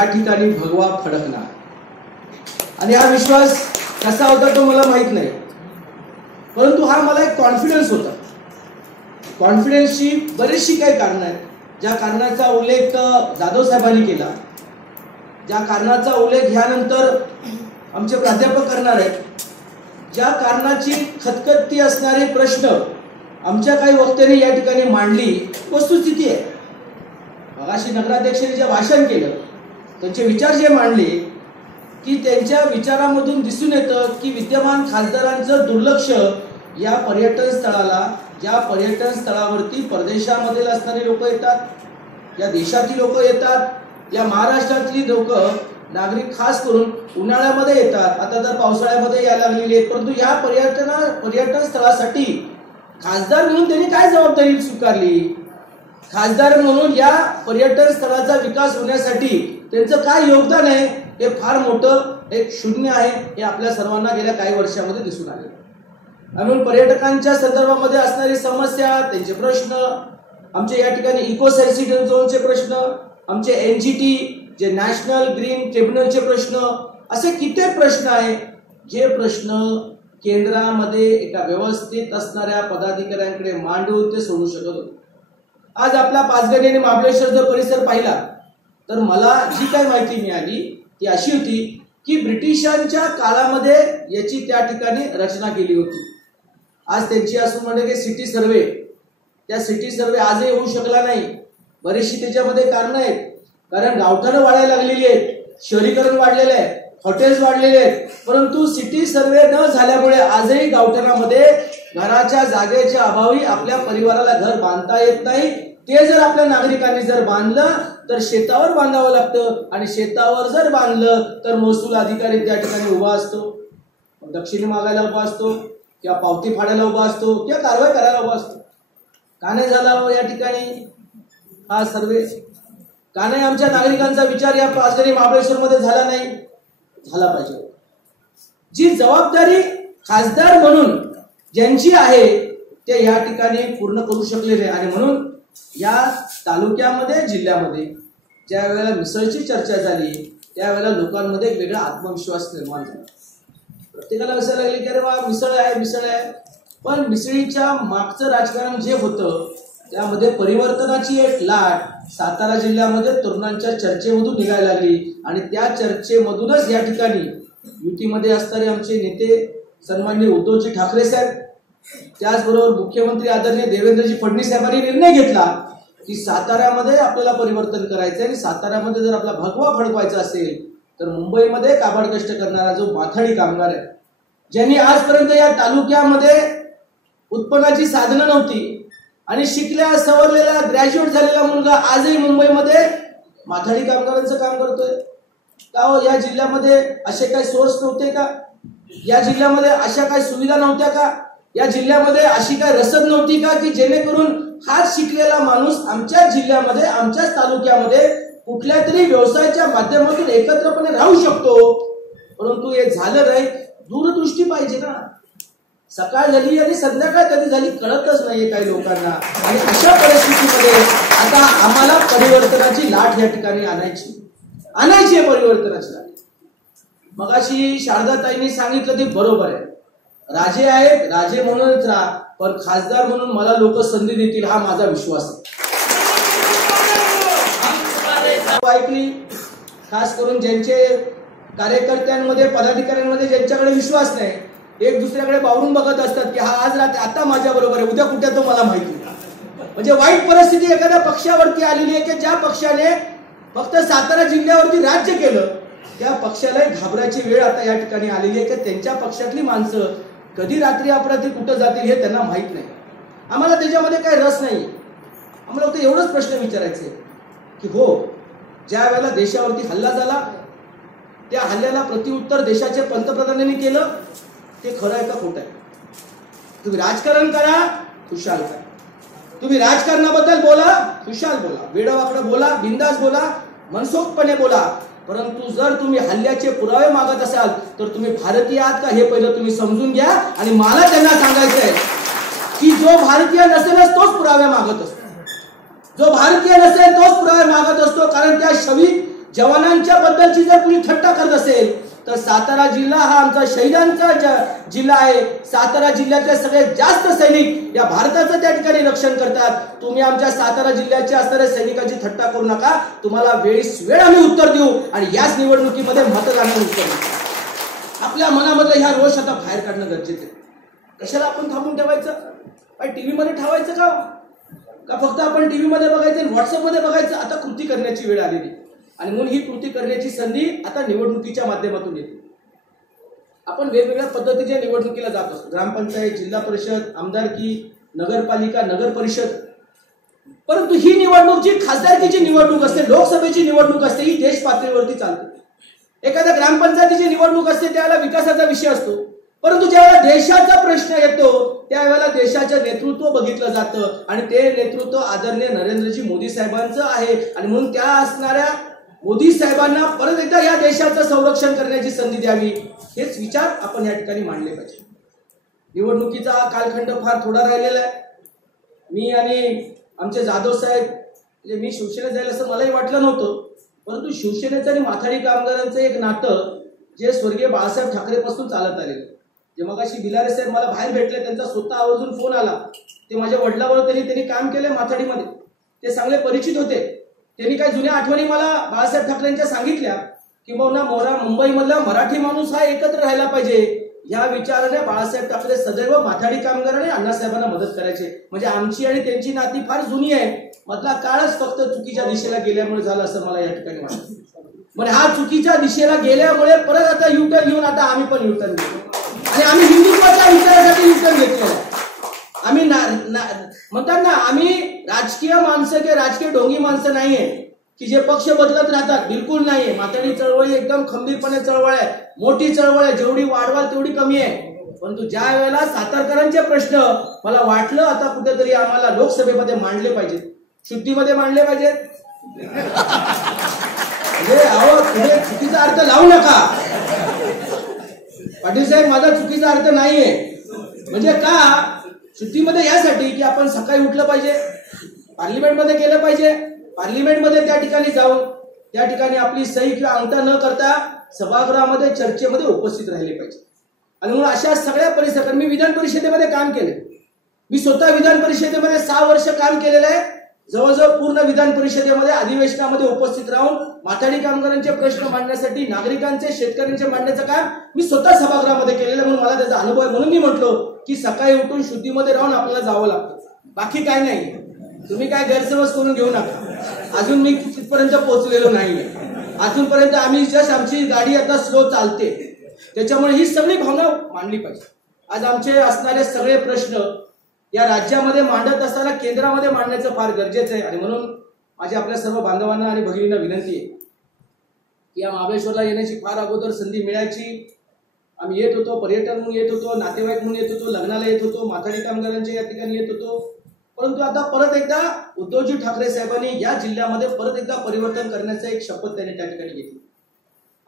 या ठिकाणी भगवा फडकला आणि हा विश्वास कसा होता तो मला माहीत नाही. परंतु हा मला एक कॉन्फिडन्स होता. कॉन्फिडन्सची बरीचशी काही कारणं आहेत. ज्या कारणाचा उल्लेख जाधव साहेबांनी केला. ज्या कारणाचा उल्लेख ह्यानंतर आमचे प्राध्यापक करणार आहेत. ज्या कारणाची खतखती असणारे प्रश्न आमच्या काही वक्त्याने या ठिकाणी मांडली वस्तुस्थिती आहे. मगाशी नगराध्यक्षांनी जे भाषण केलं त्यांचे विचार जे मांडले की त्यांच्या विचारामधून दिसून येतं की विद्यमान खासदारांचं दुर्लक्ष या पर्यटन स्थळाला ज्या पर्यटन स्थळावरती परदेशामधील असणारी लोक येतात या देशातील लोक येतात या महाराष्ट्रातली लोक नागरिक खास करून उन्हाळ्यामध्ये येतात. आता तर पावसाळ्यामध्ये यायला लागलेली आहेत परंतु या पर्यटना पर्यटन स्थळासाठी खासदार म्हणून त्यांनी काय जबाबदारी स्वीकारली? खासदार म्हणून या पर्यटन स्थळाचा विकास होण्यासाठी त्यांचं काय योगदान आहे हे फार मोठं एक शून्य आहे हे आपल्या सर्वांना गेल्या काही वर्षामध्ये दिसून आले. म्हणून पर्यटकांच्या संदर्भामध्ये असणारी समस्या त्यांचे प्रश्न आमचे या ठिकाणी इको सेन्सिटिव्ह झोनचे प्रश्न आमचे एन जी टी जे नॅशनल ग्रीन ट्रिब्युनलचे प्रश्न असे कित्येक प्रश्न आहे जे प्रश्न केंद्रामध्ये एका व्यवस्थित असणाऱ्या पदाधिकाऱ्यांकडे मांडून ते सोडू शकत होते. आज आपला पाचगणी आणि महाबळेश्वर जर परिसर पाहिला तर मला जी काही माहिती मिळाली ती अशी होती की ब्रिटिशांच्या काळामध्ये याची त्या ठिकाणी रचना केली होती. आज त्यांची असं म्हणजे की सिटी सर्वे त्या सिटी सर्वे आजही होऊ शकला नाही. बरीचशी त्याच्यामध्ये कारण आहेत. कारण गावठाणं वाढायला लागलेली आहेत शहरीकरण वाढलेलं आहे हॉटेल्स वाढलेले आहेत. परंतु सिटी सर्वे न झाल्यामुळे आजही गावठाणामध्ये घराच्या जागेच्या अभावी आपल्या परिवाराला घर बांधता येत नाही. ते जर आपल्या नागरिकांनी जर बांधलं तर शेतावर बांधावं लागतं. आणि शेतावर जर बांधलं तर महसूल अधिकारी त्या ठिकाणी उभा असतो. दक्षिणी मागायला उभा असतो किंवा पावती फाडायला उभा असतो किंवा कारवाई करायला उभा असतो. का नाही झाला हो या ठिकाणी? हा सर्वे. का नाही आमच्या नागरिकांचा विचार या पाचगणी महाबळेश्वरमध्ये झाला नाही? झाला पाहिजे. जी जबाबदारी खासदार म्हणून ज्यांची आहे ते या ठिकाणी पूर्ण करू शकले नाही आणि म्हणून या तालुक्यामध्ये जिल्ह्यामध्ये ज्या वेळेला मिसळची चर्चा झाली त्यावेळेला लोकांमध्ये एक वेगळा आत्मविश्वास निर्माण झाला. प्रत्येकाला कसं लागले की अरे वा मिसळ आहे मिसळ आहे. पण मिसळीच्या मागचं राजकारण जे होतं त्यामध्ये परिवर्तनाची एक लाट सातारा जिल्ह्यामध्ये तरुणांच्या चर्चेमधून निघायला लागली. आणि त्या चर्चेमधूनच या ठिकाणी युतीमध्ये असणारे आमचे नेते सन्मान्य उद्धवजी ठाकरे साहेब त्याचबरोबर मुख्यमंत्री आदरणीय देवेंद्रजी फडणवीस साहेबांनी निर्णय घेतला की साताऱ्यामध्ये आपल्याला परिवर्तन करायचं आणि साताऱ्यामध्ये जर आपला भगवा फडकवायचा असेल तर मुंबईमध्ये काबाड कष्ट करणारा जो माथाडी कामगार आहे ज्यांनी आजपर्यंत या तालुक्यामध्ये उत्पन्नाची साधनं नव्हती आणि शिकल्या सवरलेला ग्रॅज्युएट झालेला मुलगा आजही मुंबईमध्ये माथाडी कामगारांचं काम करतोय. का हो या जिल्ह्यामध्ये असे काही सोर्स नव्हते का? या जिल्ह्यामध्ये अशा काही सुविधा नव्हत्या का? या जिल्ह्यामध्ये अशी काय रसद नव्हती का की जेणेकरून हाच शिकलेला माणूस आमच्या जिल्ह्यामध्ये आमच्याच तालुक्यामध्ये कुठल्या तरी व्यवसायाच्या माध्यमातून एकत्रपणे राहू शकतो? परंतु हे झालं नाही. दूरदृष्टी पाहिजे ना. सकाळ झाली आणि संध्याकाळ कधी झाली कळतच नाहीये काही लोकांना. आणि अशा परिस्थितीमध्ये आता आम्हाला परिवर्तनाची लाट या ठिकाणी आणायची. आणायची आहे परिवर्तनाची लाट. मगाशी शारदाताईंनी सांगितलं ते बरोबर आहे. राजे आहेत राजे म्हणूनच राहा पण खासदार म्हणून मला लोक संधी देतील हा माझा विश्वास आहे. ऐकली खास करून ज्यांचे कार्यकर्त्यांमध्ये पदाधिकाऱ्यांमध्ये ज्यांच्याकडे विश्वास नाही एक दुसऱ्याकडे बावरून बघत असतात की हा आज रात्री आता माझ्या बरोबर आहे उद्या कुठे तो मला माहिती म्हणजे वाईट परिस्थिती एखाद्या पक्षावरती आलेली आहे की ज्या पक्षाने फक्त सातारा जिल्ह्यावरती राज्य केलं त्या पक्षाला घाबरायची वेळ आता या ठिकाणी आलेली आहे की त्यांच्या पक्षातली माणसं कधी रात्री अपरात्री कुठं जातील हे त्यांना माहीत नाही. आम्हाला त्याच्यामध्ये काही रस नाही. आम्हाला फक्त एवढंच प्रश्न विचारायचे की हो ज्या वेळेला देशावरती हल्ला झाला त्या हल्ल्याला प्रतिउत्तर देशाच्या पंतप्रधानांनी केलं ते खरं आहे का खोटं आहे? तुम्ही राजकारण करा खुशाल करा. तुम्ही राजकारणाबद्दल बोला खुशाल बोला. वेडावाकडं बोला बिंदास बोला मनसोक्तपणे बोला. परंतु जर तुम्ही हल्ल्याचे पुरावे मागत असाल तर तुम्ही भारतीय आहात का हे पहिलं तुम्ही समजून घ्या आणि मला त्यांना सांगायचं आहे की जो भारतीय नसेलच तोच पुरावे मागत असतो. जो भारतीय नसेल तोच पुरावे मागत असतो कारण त्या शवी जवानांच्या बद्दलची तर सातारा जिल्हा हा आमचा शहीदांचा जिल्हा आहे. सातारा जिल्ह्यातले सगळ्यात जास्त सैनिक या भारताचं त्या ठिकाणी रक्षण करतात. तुम्ही आमच्या सातारा जिल्ह्याच्या असणाऱ्या सैनिकांची थट्टा करू नका. तुम्हाला वेळीस वेळ आम्ही उत्तर देऊ आणि याच निवडणुकीमध्ये मतदानाने उत्तर देऊ. आपल्या मनामधलं ह्या रोष आता बाहेर काढणं गरजेचं आहे. कशाला आपण थांबून ठेवायचं? काय टी व्हीमध्ये ठेवायचं का? का फक्त आपण टी व्हीमध्ये बघायचं आणि व्हॉट्सअपमध्ये बघायचं? आता कृती करण्याची वेळ आलेली आणि म्हणून ही कृती करण्याची संधी आता निवडणुकीच्या माध्यमातून येते. आपण वेगवेगळ्या पद्धतीच्या निवडणुकीला जात असतो. ग्रामपंचायत जिल्हा परिषद आमदारकी नगरपालिका नगर परिषद. परंतु ही निवडणूक जी खासदारकीची निवडणूक असते लोकसभेची निवडणूक असते ही देश पातळीवरती चालते. एखाद्या ग्रामपंचायतीची निवडणूक असते त्यावेळेला विकासाचा विषय असतो. परंतु ज्यावेळेला देशाचा प्रश्न येतो त्यावेळेला देशाचं नेतृत्व बघितलं जातं. आणि ते नेतृत्व आदरणीय नरेंद्रजी मोदी साहेबांचं आहे. आणि म्हणून त्या असणाऱ्या मोदी साहेबांना परत एकदा या देशाचं संरक्षण करण्याची संधी द्यावी हेच विचार आपण या ठिकाणी मांडले पाहिजे. निवडणुकीचा कालखंड फार थोडा राहिलेला आहे. मी आणि आमचे जाधव साहेब म्हणजे मी शिवसेनेत जाईल असं मलाही वाटलं नव्हतं परंतु शिवसेनेचं आणि माथाडी कामगारांचं एक नातं जे स्वर्गीय बाळासाहेब ठाकरेपासून चालत आलेलं जे मगाशी बिलारे साहेब मला बाहेर भेटले त्यांचा स्वतः आवर्जून फोन आला. ते माझ्या वडिलावर त्यांनी त्यांनी काम केलं माथाडीमध्ये ते चांगले परिचित होते. त्यांनी काही जुन्या आठवणी मला बाळासाहेब ठाकरेंच्या सांगितल्या किंबहुना मोरा मुंबईमधला मराठी माणूस हा एकत्र राहायला पाहिजे. या विचाराने बाळासाहेब ठाकरे सदैव माथाडी कामगार आणि अण्णासाहेबांना मदत करायचे. म्हणजे आमची आणि त्यांची नाती फार जुनी आहे. मधला काळच फक्त चुकीच्या दिशेला गेल्यामुळे झालं असं मला या ठिकाणी वाटतं. म्हणजे हा चुकीच्या दिशेला गेल्यामुळे परत आता युटर्न घेऊन आता आम्ही पण युटर्न घेतो. आणि आम्ही हिंदुत्वाच्या विचारासाठी युटर्न घेतलेला आम्ही म्हणतात ना आम्ही राजकीय माणसं किंवा राजकीय ढोंगी माणसं नाहीये. की जे पक्ष बदलत राहतात बिलकुल नाहीये. म्हातारी चळवळी एकदम खंबीरपणे चळवळ आहे. मोठी चळवळ आहे. जेवढी वाढवाल तेवढी कमी आहे. परंतु ज्या वेळेला सातारकरांचे प्रश्न मला वाटलं आता कुठेतरी आम्हाला लोकसभेमध्ये मांडले पाहिजेत. शुद्धीमध्ये मांडले पाहिजेत. म्हणजे अहो तुम्ही चुकीचा अर्थ लावू नका. पाटील साहेब माझा चुकीचा अर्थ नाहीये. म्हणजे का? सुट्टीमध्ये यासाठी की आपण सकाळी उठलं पाहिजे. पार्लिमेंटमध्ये गेलं पाहिजे. पार्लिमेंटमध्ये त्या ठिकाणी जाऊन त्या ठिकाणी आपली सही किंवा अंगठा न करता सभागृहामध्ये चर्चेमध्ये उपस्थित राहिले पाहिजे. आणि म्हणून अशा सगळ्या परिसरात मी विधान परिषदेमध्ये काम केले मी स्वतः विधान परिषदेमध्ये सहा वर्ष काम केलेलं आहे. जवळजवळ पूर्ण विधान परिषदेमध्ये अधिवेशनामध्ये उपस्थित राहून माथाडी कामगारांचे प्रश्न मांडण्यासाठी नागरिकांचे शेतकऱ्यांचे मांडण्याचं काम मी स्वतः सभागृहामध्ये केलेलं आहे, म्हणून मला त्याचा अनुभव आहे. म्हणून मी म्हटलो की सकाळी उठून शुद्धीमध्ये राहून आपल्याला जावं लागतं. बाकी काय नाही. तुम्ही काय गैरसमज करून घेऊ नका. अजून मी तिथपर्यंत पोहोचलेलो नाहीये. अजूनपर्यंत आम्ही जस्ट आमची गाडी आता स्लो चालते त्याच्यामुळे ही सगळी भावना मांडली पाहिजे. आज आमचे असणारे सगळे प्रश्न या राज्यामध्ये मांडत असताना केंद्रामध्ये मांडण्याचं फार गरजेचं आहे. आणि म्हणून माझी आपल्या सर्व बांधवांना आणि भगिनींना विनंती आहे की या महाबळेश्वरला येण्याची फार अगोदर संधी मिळायची. आम्ही येत होतो पर्यटन म्हणून येत होतो नातेवाईक म्हणून येत होतो लग्नाला येत होतो माथाडी कामगारांच्या या ठिकाणी येत होतो. परंतु आता परत एकदा उद्धवजी ठाकरे साहेबांनी या जिल्ह्यामध्ये परत एकदा परिवर्तन करण्याचा एक शपथ त्यांनी त्या ठिकाणी घेतली.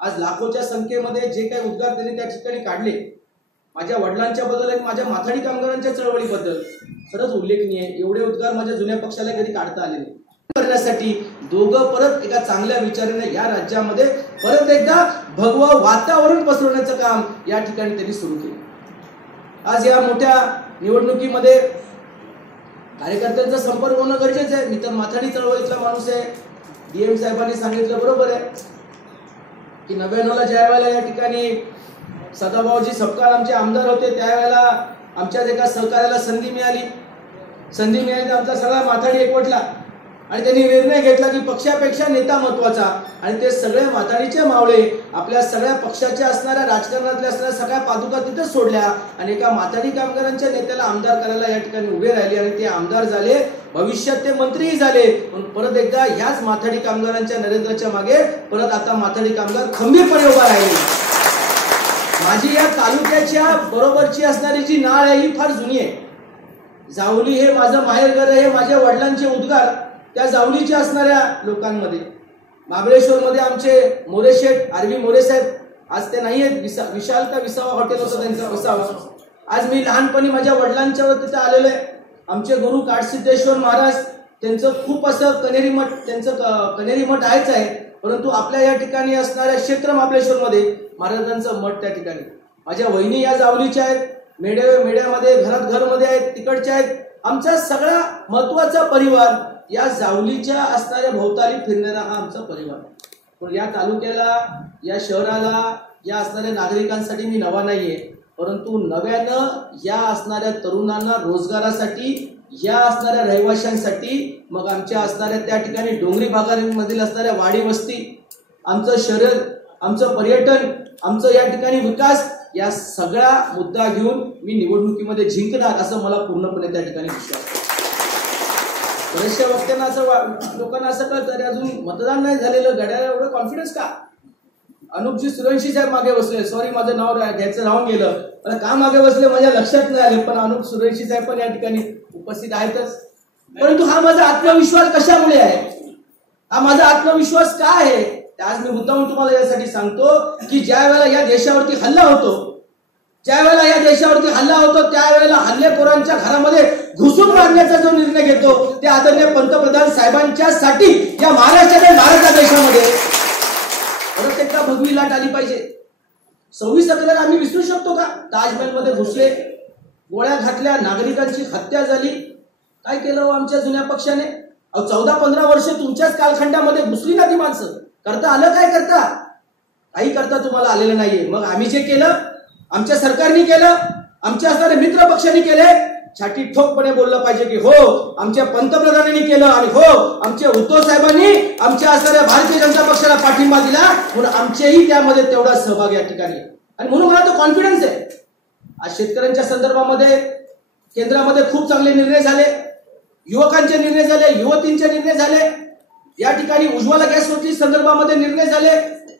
आज लाखोच्या संख्येमध्ये जे काही उद्गार त्यांनी त्या ठिकाणी काढले माझ्या वडिलांच्या बद्दल आणि माझ्या माथाडी कामगारांच्या चळवळीबद्दल खरंच उल्लेखनीय एवढे उद्गार माझ्या जुन्या पक्षाला कधी काढता आले नाही. करण्यासाठी दोघं परत एका चांगल्या विचाराने या राज्यामध्ये परत एकदा भगवं वातावरण पसरवण्याचं काम या ठिकाणी त्यांनी सुरू केलं. आज या मोठ्या निवडणुकीमध्ये कार्यकर्त्यांचा संपर्क होणं गरजेचं आहे. मी तर माथाडी चळवळीतला माणूस आहे. डीएम साहेबांनी सांगितलं बरोबर आहे. की नव्याण्णवला ज्या वेळेला या ठिकाणी सदाभाऊजी सपकाळ आमचे आमदार होते त्यावेळेला आमच्याच एका सहकार्याला संधी मिळाली. संधी मिळाली तर आमचा सगळा माथाडी एकवटला. आणि त्यांनी निर्णय घेतला की पक्षापेक्षा नेता महत्त्वाचा. आणि ते सगळे म्हातारीचे मावळे आपल्या सगळ्या पक्षाच्या असणाऱ्या राजकारणातल्या असणाऱ्या सगळ्या पादुका तिथेच सोडल्या आणि एका माथाडी कामगारांच्या नेत्याला आमदार करायला या ठिकाणी उभे राहिले आणि ते आमदार झाले. भविष्यात ते मंत्रीही झाले. पण परत एकदा ह्याच माथाडी कामगारांच्या नरेंद्रच्या मागे परत आता माथाडी कामगार खंबीरपणे उभा राहिले. माझी या तालुक्याच्या बरोबरची असणारी जी नाळ आहे ही फार जुनी आहे. जावली हे माझं माहेरघर आहे हे माझ्या वडिलांचे उद्गार. त्या जावलीच्या असणाऱ्या लोकांमध्ये. महाबळेश्वरमध्ये आमचे मोरेशेठ आरवी मोरे साहेब आज ते नाही आहेत. विसा विशाल का विसावा हॉटेल होतं त्यांचा विसावा. आज मी लहानपणी माझ्या वडिलांच्या तिथे आलेलो आहे. आमचे गुरु काडसिद्धेश्वर महाराज त्यांचं खूप असं कनेरी मठ त्यांचं क- कनेरी मठ आहेच आहे. परंतु आपल्या या ठिकाणी असणाऱ्या क्षेत्र महाबळेश्वरमध्ये महाराजांचं मठ त्या ठिकाणी. माझ्या वहिनी या जावलीच्या आहेत. मेढ्या मेढ्यामध्ये घरात घरमध्ये आहेत तिकडच्या आहेत. आमचा सगळा महत्त्वाचा परिवार या जावलीच्या असणाऱ्या भोवताली फिरणारा हा आमचा परिवार आहे. पण या तालुक्याला या शहराला या असणाऱ्या नागरिकांसाठी मी नवा नाहीये परंतु नव्यानं या असणाऱ्या तरुणांना रोजगारासाठी या असणाऱ्या रहिवाशांसाठी मग आमच्या असणाऱ्या त्या ठिकाणी डोंगरी भागांमधील असणाऱ्या वाडी वस्ती आमचं शहर आमचं पर्यटन आमचं या ठिकाणी विकास या सगळा मुद्दा घेऊन मी निवडणुकीमध्ये जिंकणार असं मला पूर्णपणे त्या ठिकाणी विश्वास आहे बऱ्याचशा वक्त्यांना असं वा- लोकांना असं कळतं अरे अजून मतदान नाही झालेलं घड्याला एवढं कॉन्फिडन्स का? अनुपजी सुरवंशी साहेब मागे बसले सॉरी माझं नाव घ्यायचं राहून गेलं. मला का मागे बसले? माझ्या लक्षात नाही आले. पण अनुप सुरवंशी साहेब पण या ठिकाणी उपस्थित आहेतच. परंतु हा माझा आत्मविश्वास कशामुळे आहे? हा माझा आत्मविश्वास का आहे? आज मी मुद्दाम तुम्हाला यासाठी सांगतो की ज्या वेळेला या देशावरती हल्ला होतो ज्या वेळेला या देशावरती हल्ला होतो त्यावेळेला हल्लेखोरांच्या घरामध्ये घुसून मारण्याचा जो निर्णय घेतो ते आदरणीय पंतप्रधान साहेबांच्या साठी या महाराष्ट्राच्या भारत देशामध्ये. परत एकदा भगवी लाट आली पाहिजे? सव्वीस अकरा आम्ही विसरू शकतो का? ताजमहलमध्ये घुसले गोळ्या घातल्या नागरिकांची हत्या झाली. काय केलं हो आमच्या जुन्या पक्षाने? अहो चौदा पंधरा वर्ष तुमच्याच कालखंडामध्ये घुसली ना ती माणसं. करता आलं काय करता? काही करता तुम्हाला आलेलं नाहीये. मग आम्ही जे केलं आमच्या सरकारने केलं आमच्या असणाऱ्या मित्र पक्षांनी केले. छाटी ठोकपणे बोललं पाहिजे की हो आमच्या पंतप्रधानांनी केलं आणि हो आमच्या उद्धव साहेबांनी आमच्या असणाऱ्या भारतीय जनता पक्षाला पाठिंबा दिला. म्हणून आमचेही त्यामध्ये तेवढा सहभाग या ठिकाणी. आणि म्हणून मला तो कॉन्फिडन्स आहे. आज शेतकऱ्यांच्या संदर्भामध्ये केंद्रामध्ये खूप चांगले निर्णय झाले. युवकांचे निर्णय झाले युवतींचे निर्णय झाले. या ठिकाणी उज्ज्वला गॅस संदर्भामध्ये निर्णय झाले.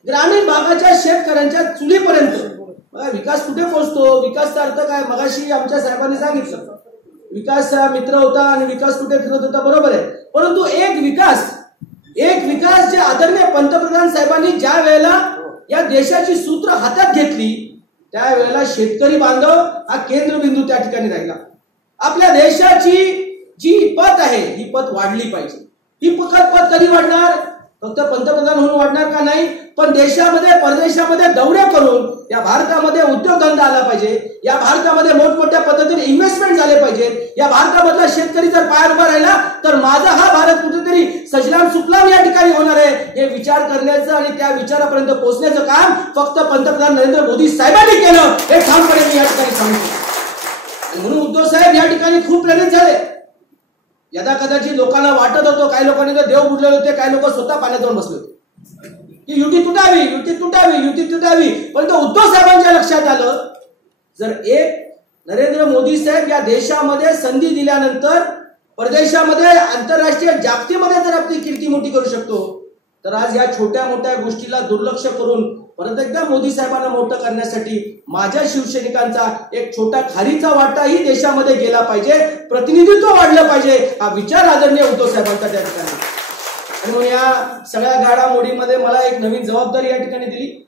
ग्रामीण भागाच्या शेतकऱ्यांच्या चुलीपर्यंत विकास कुठे पोहोचतो विकासचा अर्थ काय? मगाशी आमच्या साहेबांनी सांगितलं. विकास मित्र होता आणि विकास कुठे फिरत होता बरोबर आहे. परंतु एक विकास एक विकास जे आदरणीय पंतप्रधान साहेबांनी ज्या वेळेला या देशाची सूत्र हातात घेतली त्यावेळेला शेतकरी बांधव हा केंद्रबिंदू त्या ठिकाणी राहिला. आपल्या देशाची जी पत आहे ही पत वाढली पाहिजे. ही पत पत कधी वाढणार? फक्त पंतप्रधान म्हणून वाटणार का नाही? पण देशामध्ये परदेशामध्ये दौरे करून या भारतामध्ये उद्योगधंदा आला पाहिजे. या भारतामध्ये मोठमोठ्या पद्धतीने इन्व्हेस्टमेंट झाले पाहिजे. या भारतामधला शेतकरी जर पायावर उभा राहिला तर माझा हा भारत कुठेतरी सजलाम सुफलाम या ठिकाणी होणार आहे. हे विचार करण्याचं आणि त्या विचारापर्यंत पोहोचण्याचं काम फक्त पंतप्रधान नरेंद्र मोदी साहेबांनी केलं. हे ठामपणे मी या ठिकाणी सांगतो. म्हणून उद्धव साहेब या ठिकाणी खूप प्रेरित झाले. यदा कदाचित लोकांना वाटत होतो काही लोकांनी तर देव बुडलेले होते काही लोक स्वतः पाण्यात जाऊन बसले होते. की युती तुटावी युती तुटावी युती तुटावी. पण तो उद्धव साहेबांच्या लक्षात आलं. जर एक नरेंद्र मोदी साहेब या देशामध्ये संधी दिल्यानंतर परदेशामध्ये आंतरराष्ट्रीय जागतीमध्ये जर आपली कीर्ती मोठी करू शकतो तर आज या छोट्या मोठ्या गोष्टीला दुर्लक्ष करून परत एकदा मोदी साहेबांना मोठं करण्यासाठी माझ्या शिवसैनिकांचा एक छोटा खारीचा वाटाही देशामध्ये गेला पाहिजे प्रतिनिधित्व वाढलं पाहिजे हा विचार आदरणीय उद्धव साहेबांचा त्या ठिकाणी. आणि म्हणून या सगळ्या घडामोडीमध्ये मला एक नवीन जबाबदारी या ठिकाणी दिली.